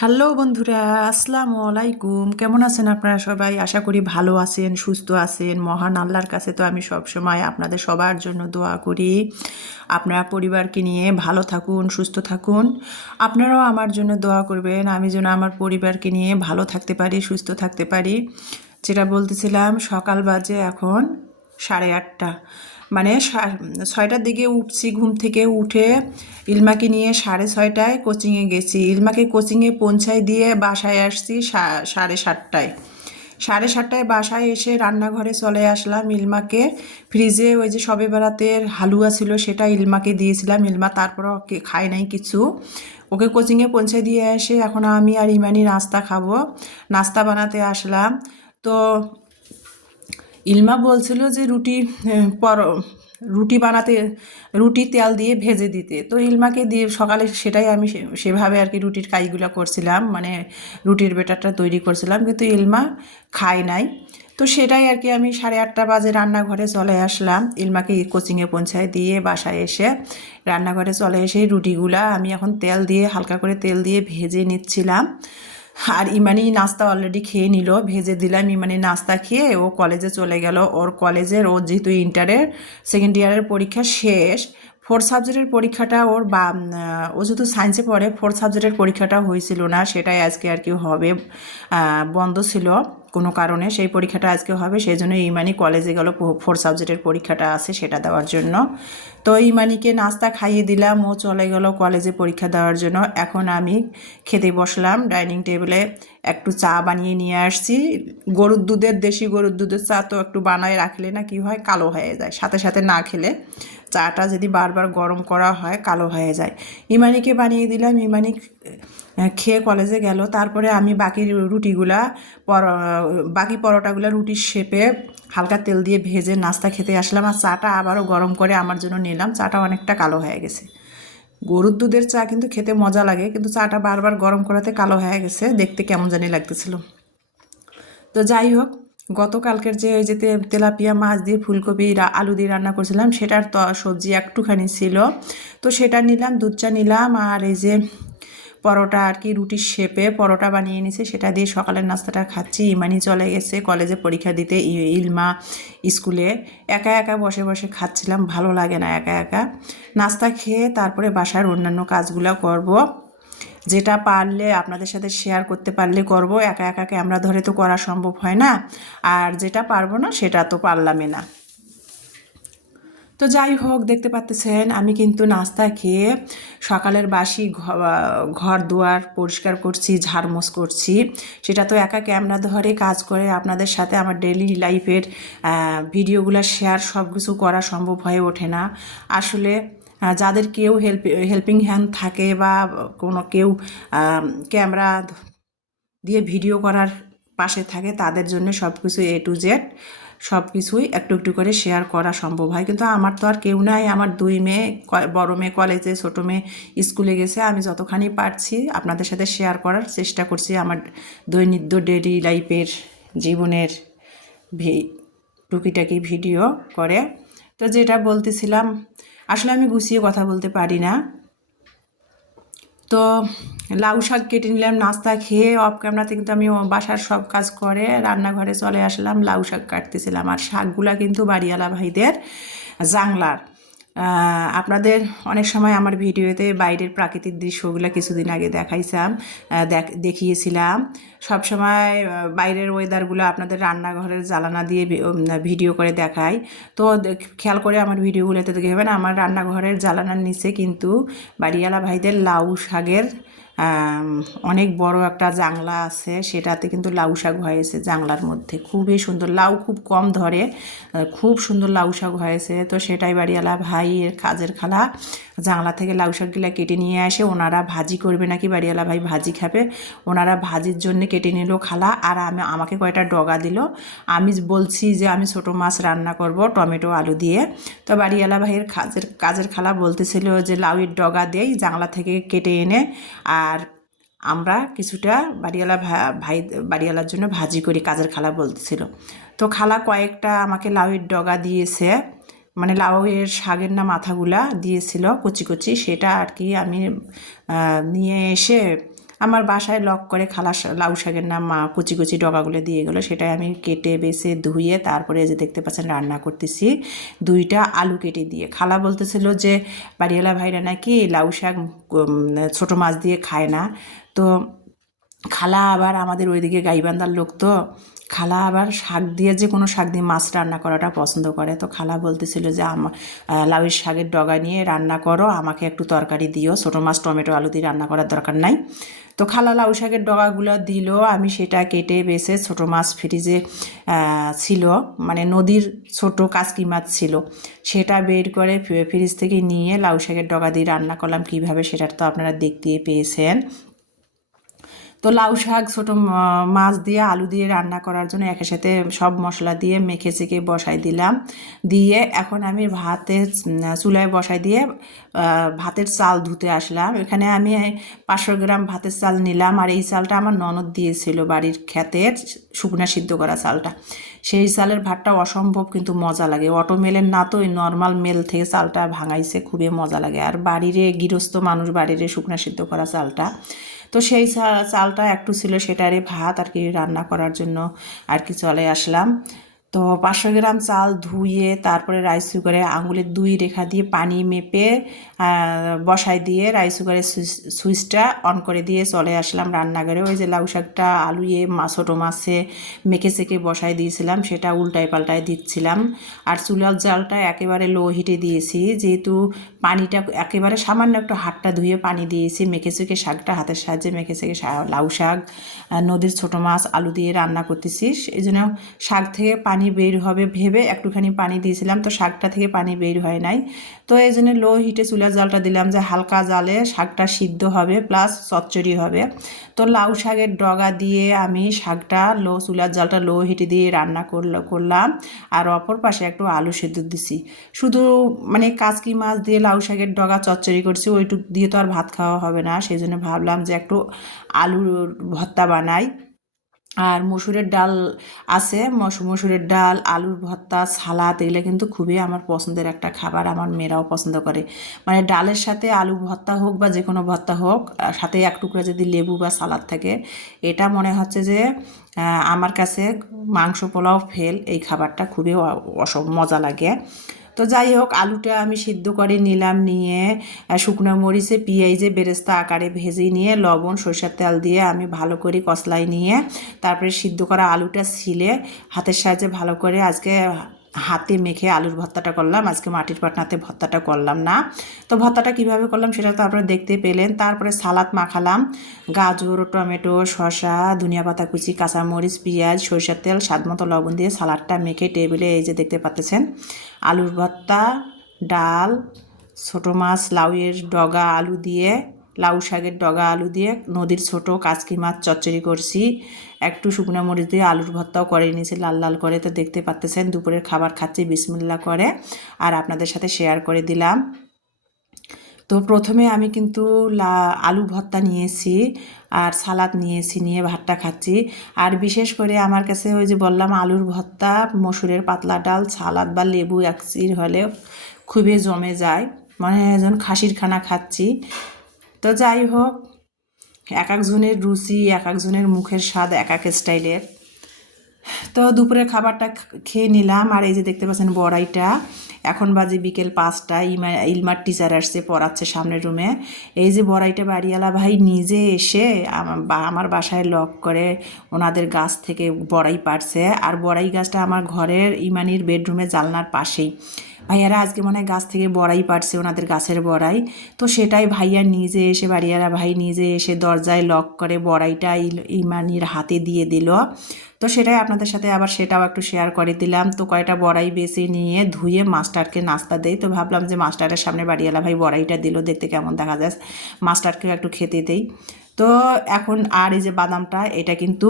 Hello বন্ধুরা, আসসালামু আলাইকুম। কেমন আছেন আপনারা সবাই? আশা করি ভালো আছেন, সুস্থ আছেন। মহান আল্লাহর কাছে তো আমি সব সময় আপনাদের সবার জন্য দোয়া করি। আপনারা পরিবারকে নিয়ে ভালো থাকুন, সুস্থ থাকুন। আপনারাও আমার জন্য দোয়া করবেন, আমি যেন আমার পরিবারকে নিয়ে ভালো থাকতে পারি, সুস্থ থাকতে পারি। যেটা বলতেছিলাম, সকাল বাজে এখন 8:30। মানে 6টার দিকে উঠছি, ঘুম থেকে উঠে ইলমাকে নিয়ে 6:30টায় কোচিংয়ে গেছি। ইলমাকে কোচিংয়ে পৌঁছায় দিয়ে বাসায় আসছি 7:30টায়। 7:30টায় বাসায় এসে রান্নাঘরে চলে আসলাম। ইলমাকে ফ্রিজে ওই যে সবে বরাতের হালুয়া ছিল, সেটা ইলমাকে দিয়েছিলাম। ইলমা তারপরও খায় নাই কিছু। ওকে কোচিংয়ে পৌঁছে দিয়ে এসে এখন আমি আর ইমানি নাস্তা খাবো। নাস্তা বানাতে আসলাম। তো ইলমা বলছিল যে রুটি বানাতে, রুটি তেল দিয়ে ভেজে দিতে। তো ইলমাকে দিয়ে সকালে সেটাই আমি সেভাবে আর কি রুটির কাজগুলো করছিলাম, মানে রুটির বেটারটা তৈরি করছিলাম, কিন্তু ইলমা খায় নাই। তো সেটাই আর কি আমি 8:30 বাজে রান্নাঘরে চলে আসলাম। ইলমাকে কোচিংয়ে পৌঁছায় দিয়ে বাসায় এসে রান্নাঘরে চলে এসে রুটিগুলা আমি এখন তেল দিয়ে, হালকা করে তেল দিয়ে ভেজে নিচ্ছিলাম। আর ইমানি নাস্তা অলরেডি খেয়ে নিল, ভেজে দিলাম। ইমানি নাস্তা খেয়ে ও কলেজে চলে গেল। ওর কলেজের, ওর যেহেতু ইন্টারের সেকেন্ড ইয়ারের পরীক্ষা শেষ, ফোর্থ সাবজেক্টের পরীক্ষাটা ওর ও যেহেতু সায়েন্সে পড়ে, ফোর্থ সাবজেক্টের পরীক্ষাটা হয়েছিল না, সেটাই আজকে আর কি হবে। বন্ধ ছিল কোনো কারণে, সেই পরীক্ষাটা আজকে হবে। সেই জন্য ইমানি কলেজে গেল, ফোর্থ সাবজেক্টের পরীক্ষাটা আছে সেটা দেওয়ার জন্য। তো ইমানিকে নাস্তা খাইয়ে দিলাম, ও চলে গেল কলেজে পরীক্ষা দেওয়ার জন্য। এখন আমি খেতে বসলাম ডাইনিং টেবিলে। একটু চা বানিয়ে নিয়ে আসছি। গরুর দুধের, দেশি গরুর দুধের চা তো একটু বানায় রাখলে না কি হয়, কালো হয়ে যায়। সাথে সাথে না খেলে, চাটা যদি বারবার গরম করা হয় কালো হয়ে যায়। ইমানিকে বানিয়ে দিলাম। ইমানি খেয়ে কলেজে গেল। তারপরে আমি বাকি রুটিগুলা, বাকি পরোটাগুলো রুটির শেপে হালকা তেল দিয়ে ভেজে নাস্তা খেতে আসলাম। আর চাটা আবারও গরম করে আমার জন্য নিলাম। চাটা অনেকটা কালো হয়ে গেছে। গরুর দুধের চা কিন্তু খেতে মজা লাগে, কিন্তু চাটা বারবার গরম করাতে কালো হয়ে গেছে, দেখতে কেমন জানি লাগতেছিল। তো যাই হোক, গতকালকের যে ওই যে তেলাপিয়া মাছ দিয়ে ফুলকপি আলু দিয়ে রান্না করছিলাম, সেটার তো সবজি একটুখানি ছিল, তো সেটা নিলাম। দুধ চা নিলাম, আর এই যে পরোটা আর কি রুটির শেপে পরোটা বানিয়ে নিছে, সেটা দিয়ে সকালের নাস্তাটা খাচ্ছি। ইমানি চলে গেছে কলেজে পরীক্ষা দিতে, ইলমা স্কুলে। একা একা বসে বসে খাচ্ছিলাম, ভালো লাগে না একা একা। নাস্তা খেয়ে তারপরে বাসার অন্যান্য কাজগুলো করব, যেটা পারলে আপনাদের সাথে শেয়ার করতে পারলে করব। একা একা ক্যামেরা ধরে তো করা সম্ভব হয় না, আর যেটা পারবো না সেটা তো পারলামই না। তো যাই হোক, দেখতে পাচ্ছেন আমি কিন্তু নাস্তা খেয়ে সকালের বাসি ঘর দুয়ার পরিষ্কার করছি, ঝাড়মোছ করছি। সেটা তো একা ক্যামেরা ধরে কাজ করে আপনাদের সাথে আমার ডেইলি লাইফের ভিডিওগুলো শেয়ার সব কিছু করা সম্ভব হয়ে ওঠে না আসলে। যাদের কেউ হেল্পিং হ্যান্ড থাকে, বা কোনো কেউ ক্যামেরা দিয়ে ভিডিও করার পাশে থাকে, তাদের জন্য সব কিছু A to Z সব কিছুই একটু একটু করে শেয়ার করা সম্ভব হয়। কিন্তু আমার তো আর কেউ নাই। আমার দুই মেয়ে, বড় মেয়ে কলেজে, ছোটো মেয়ে স্কুলে গেছে। আমি যতখানি পারছি আপনাদের সাথে শেয়ার করার চেষ্টা করছি, আমার দৈনিক ডেইলি লাইফের জীবনের টুকিটাকি ভিডিও করে। তো যেটা বলতেছিলাম, আসলে আমি গুছিয়ে কথা বলতে পারি না। তো লাউ শাক কেটে নিলাম নাস্তা খেয়ে। অফ ক্যামেরাতে কিন্তু আমি বাসার সব কাজ করে রান্নাঘরে চলে আসলাম, লাউ শাক কাটতেছিলাম। আর শাকগুলা কিন্তু বাড়িওয়ালা ভাইদের জাংলার। আপনাদের অনেক সময় আমার ভিডিওতে বাইরের প্রাকৃতিক দৃশ্যগুলো কিছুদিন আগে দেখিয়েছিলাম। সব সময় বাইরের ওয়েদারগুলো আপনাদের রান্নাঘরের জ্বালানা দিয়ে ভিডিও করে দেখাই। তো খেয়াল করে আমার ভিডিওগুলোতে দেখবেন আমার রান্নাঘরের জ্বালানার নিচে কিন্তু বাড়িওয়ালা ভাইদের লাউ শাকের অনেক বড় একটা জাংলা আছে, সেটাতে কিন্তু লাউ শাক হয়েছে। জাংলার মধ্যে খুবই সুন্দর, লাউ খুব কম ধরে, খুব সুন্দর লাউ শাক হয়েছে। তো সেটাই বাড়িওয়ালা ভাইয়ের কাজের খালা জাংলা থেকে লাউ শাকগুলো কেটে নিয়ে আসে। ওনারা ভাজি করবে নাকি, বাড়িওয়ালা ভাই ভাজি খাবে, ওনারা ভাজির জন্য কেটে নিল খালা। আর আমাকে কয়টা ডগা দিল। আমি বলছি যে আমি ছোটো মাছ রান্না করব টমেটো আলু দিয়ে। তো বাড়িওয়ালা ভাইয়ের কাজের খালা বলতেছিল যে লাউয়ের ডগা দেই জাংলা থেকে কেটে এনে, আর আমরা কিছুটা বাড়িওয়ালার জন্য ভাজি করি, কাজের খালা বলতেছিল। তো খালা কয়েকটা আমাকে লাউয়ের ডগা দিয়েছে, মানে লাউয়ের শাকের না মাথাগুলা দিয়েছিল কচি কচি, সেটা আর কি আমি নিয়ে এসে আমার বাসায় লক করে খালা লাউ শাকের নাম মা কুচি কুচি ডগাগুলো দিয়ে গেলো, সেটাই আমি কেটে বেছে ধুয়ে তারপরে যে দেখতে পাচ্ছেন রান্না করতেছি 2টা আলু কেটে দিয়ে। খালা বলতেছিল যে বাড়িওয়ালা ভাইরা নাকি লাউ শাক ছোটো মাছ দিয়ে খায় না। তো খালা আবার আমাদের ওইদিকে গাইবান্ধার লোক, তো খালা আবার শাক দিয়ে যে কোনো শাক দিয়ে মাছ রান্না করাটা পছন্দ করে। তো খালা বলতেছিল যে লাউয়ের শাকের ডগা নিয়ে রান্না করো, আমাকে একটু তরকারি দিও, ছোটো মাছ টমেটো আলু দিয়ে রান্না করার দরকার নাই। তো খালা লাউ শাকের ডগাগুলো দিল, আমি সেটা কেটে বেছে ছোটো মাছ ফ্রিজে ছিল, মানে নদীর ছোটো কাসকি মাছ ছিল, সেটা বের করে ফ্রিজ থেকে নিয়ে লাউ শাকের ডগা দিয়ে রান্না করলাম। কীভাবে সেটা তো আপনারা দেখতেই পেয়েছেন। তো লাউ শাক ছোটো মাছ দিয়ে আলু দিয়ে রান্না করার জন্য একের সাথে সব মশলা দিয়ে মেখে চেখে বসাই দিলাম। দিয়ে এখন আমি ভাতের চুলায় বসাই দিয়ে ভাতের চাল ধুতে আসলাম। এখানে আমি 500 গ্রাম ভাতের চাল নিলাম, আর এই চালটা আমার ননদ দিয়েছিল বাড়ির ক্ষেতের শুকনা সিদ্ধ করা চালটা। সেই চালের ভাতটা অসম্ভব কিন্তু মজা লাগে, অটো মেলের না, তো ওই নর্মাল মেল থেকে চালটা ভাঙাইছে, খুবই মজা লাগে। আর বাড়িরে গৃহস্থ মানুষ বাড়িরে শুকনা সিদ্ধ করা চালটা, তো সেই চালটা একটু ছিল, সেটারে ভাত আর কি রান্না করার জন্য আর কি চলে আসলাম। তো 500 গ্রাম চাল ধুয়ে তারপরে রাইস কুকারে আঙুলের 2 রেখা দিয়ে পানি মেপে বসাই দিয়ে রাইস কুকারের সুইচটা অন করে দিয়ে চলে আসলাম রান্নাঘরে। ওই যে লাউ শাকটা আলুয়ে ছোটো মাছে মেখে চেখে বসাই দিয়েছিলাম, সেটা উল্টায় পাল্টায় দিচ্ছিলাম। আর চুলার জালটা একেবারে লো হিটে দিয়েছি, যেহেতু পানিটা একেবারে সামান্য একটু হাতটা ধুয়ে পানি দিয়েছি। মেখে চেখে শাকটা হাতের সাহায্যে মেখে চেখে লাউ শাক নদীর ছোটো মাছ আলু দিয়ে রান্না করতেছিস, এই জন্য শাক থেকে পানি বের হবে ভেবে একটুখানি পানি দিয়েছিলাম, তো শাকটা থেকে পানি বের হয় নাই। তো এই জন্য লো হিটে চুলার জালটা দিলাম, যে হালকা জালে শাকটা সিদ্ধ হবে প্লাস চচ্চড়ি হবে। তো লাউ শাকের ডগা দিয়ে আমি শাকটা চুলার জালটা লো হিটে দিয়ে রান্না করলাম। আর অপর পাশে একটু আলু সেদ্ধ দিছি। শুধু মানে কাচকি মাছ দিয়ে লাউ শাকের ডগা চচ্চড়ি করছি, ওইটুক দিয়ে তো আর ভাত খাওয়া হবে না, সেই জন্য ভাবলাম যে একটু আলুর ভর্তা বানাই। আর মসুরের ডাল আছে, মসুরের ডাল, আলুর ভর্তা, সালাদ, এগুলো কিন্তু খুবই আমার পছন্দের একটা খাবার, আমার মেয়েরাও পছন্দ করে। মানে ডালের সাথে আলু ভর্তা হোক বা যে কোনো ভর্তা হোক, সাথে এক টুকরা যদি লেবু বা সালাদ থাকে, এটা মনে হচ্ছে যে আমার কাছে মাংস পোলাও ফেল, এই খাবারটা খুবই মজা লাগে। তো যাই হোক, আলুটা আমি সিদ্ধ করে নিলাম, নিয়ে শুকনো মরিচে পেঁয়াজে বেরেস্তা আকারে ভেজে নিয়ে লবণ সরষের তেল দিয়ে আমি ভালো করে কষলাই নিয়ে তারপরে সিদ্ধ করা আলুটা ছিলে হাতের সাহায্যে ভালো করে আজকে হাতে মেখে আলুর ভর্তাটা করলাম। আজকে মাটির পাটনাতে ভর্তাটা করলাম না। তো ভর্তাটা কিভাবে করলাম সেটা তো আপনারা দেখতে পেলেন। তারপরে সালাদ মাখালাম, গাজর, টমেটো, শসা, ধনিয়া পাতা কুচি, কাঁচামরিচ, পেঁয়াজ, সরষের তেল, স্বাদমতো লবণ দিয়ে সালাদটা মেখে টেবিলে এই যে দেখতে পাচ্ছেন আলুর ভর্তা, ডাল, ছোটো মাছ লাউয়ের ডগা আলু দিয়ে, লাউ শাকের ডগা আলু দিয়ে নদীর ছোটো কাচকি মাছ চচ্চড়ি করছি, একটু শুকনো মরিচ দিয়ে আলুর ভর্তাও করে নিয়েছি লাল লাল করে। তো দেখতে পাচ্ছেন দুপুরের খাবার খাচ্ছি বিসমিল্লাহ করে, আর আপনাদের সাথে শেয়ার করে দিলাম। তো প্রথমে আমি কিন্তু আলু ভর্তা নিয়েছি আর সালাদ নিয়েছি, নিয়ে ভাতটা খাচ্ছি। আর বিশেষ করে আমার কাছে ওই যে বললাম আলুর ভর্তা, মসুরের পাতলা ডাল, সালাদ বা লেবু একচির হলে খুবই জমে যায়, মানে একজন খাসির খানা খাচ্ছি। তো যাই হোক, এক একজনের রুচি, এক একজনের মুখের স্বাদ এক এক স্টাইলের। তো দুপুরের খাবারটা খেয়ে নিলাম। আর এই যে দেখতে পাচ্ছেন বড়াইটা, এখন বাজে বিকেল 5টা, ইলমার টিচার আসছে পড়াচ্ছে সামনের রুমে। এই যে বড়াইটা বাড়িওয়ালা ভাই নিজে এসে আমার বাসায় লক করে ওনাদের গাছ থেকে বড়াই পাড়ছে। আর বড়াই গাছটা আমার ঘরের ইমানির বেডরুমে জানলার পাশেই। ভাইয়ারা আজকে মনে হয় গাছ থেকে বড়াই পাড়ছে, ওনাদের গাছের বড়াই। তো সেটাই ভাইয়া নিজে এসে, বাড়িওয়ালা ভাই নিজে এসে দরজায় লক করে বড়াইটা ইমানির হাতে দিয়ে দিল। তো সেটাই আপনাদের সাথে আবার সেটাও একটু শেয়ার করে দিলাম। তো কয়টা বড়াই বেছে নিয়ে ধুয়ে মাস্টারকে নাস্তা দেই। তো ভাবলাম যে মাস্টারের সামনে বাড়িওয়ালা ভাই বড়াইটা দিল, দেখতে কেমন দেখা যায়, মাস্টারকেও একটু খেতে দেই। তো এখন আর এই যে বাদামটা, এটা কিন্তু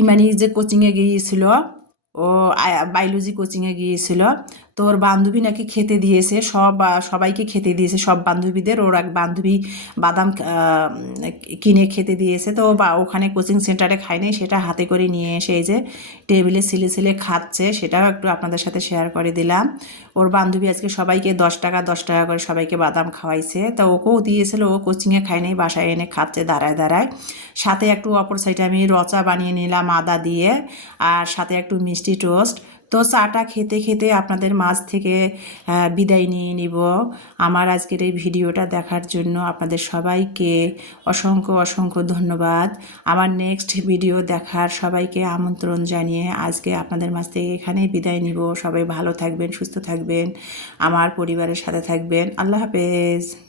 ইমানি যে কোচিংয়ে গিয়েছিল, ও বায়োলজি কোচিংয়ে গিয়েছিল, তো ওর বান্ধবী নাকি খেতে দিয়েছে, সবাইকে খেতে দিয়েছে, সব বান্ধবীদের। ওর এক বান্ধবী বাদাম কিনে খেতে দিয়েছে, তো ওখানে কোচিং সেন্টারে খায়নি, সেটা হাতে করে নিয়ে এসে এই যে টেবিলে ছিলে ছিলে খাচ্ছে, সেটাও একটু আপনাদের সাথে শেয়ার করে দিলাম। ওর বান্ধবী আজকে সবাইকে 10 টাকা করে সবাইকে বাদাম খাওয়াইছে, তো ওকেও দিয়েছিল, ও কোচিংয়ে খায়নি, বাসায় এনে খাচ্ছে দাঁড়ায় দাঁড়ায়। সাথে একটু অপর সাইডে আমি রচা বানিয়ে নিলাম আদা দিয়ে, আর সাথে একটু মিষ্টি টোস্ট। তো চাটা খেতে খেতে আপনাদের মাঝ থেকে বিদায় নিয়ে নিব। আমার আজকের এই ভিডিওটা দেখার জন্য আপনাদের সবাইকে অসংখ্য অসংখ্য ধন্যবাদ। আমার নেক্সট ভিডিও দেখার সবাইকে আমন্ত্রণ জানিয়ে আজকে আপনাদের মাঝ থেকে এখানেই বিদায় নিব। সবাই ভালো থাকবেন, সুস্থ থাকবেন, আমার পরিবারের সাথে থাকবেন। আল্লাহ হাফেজ।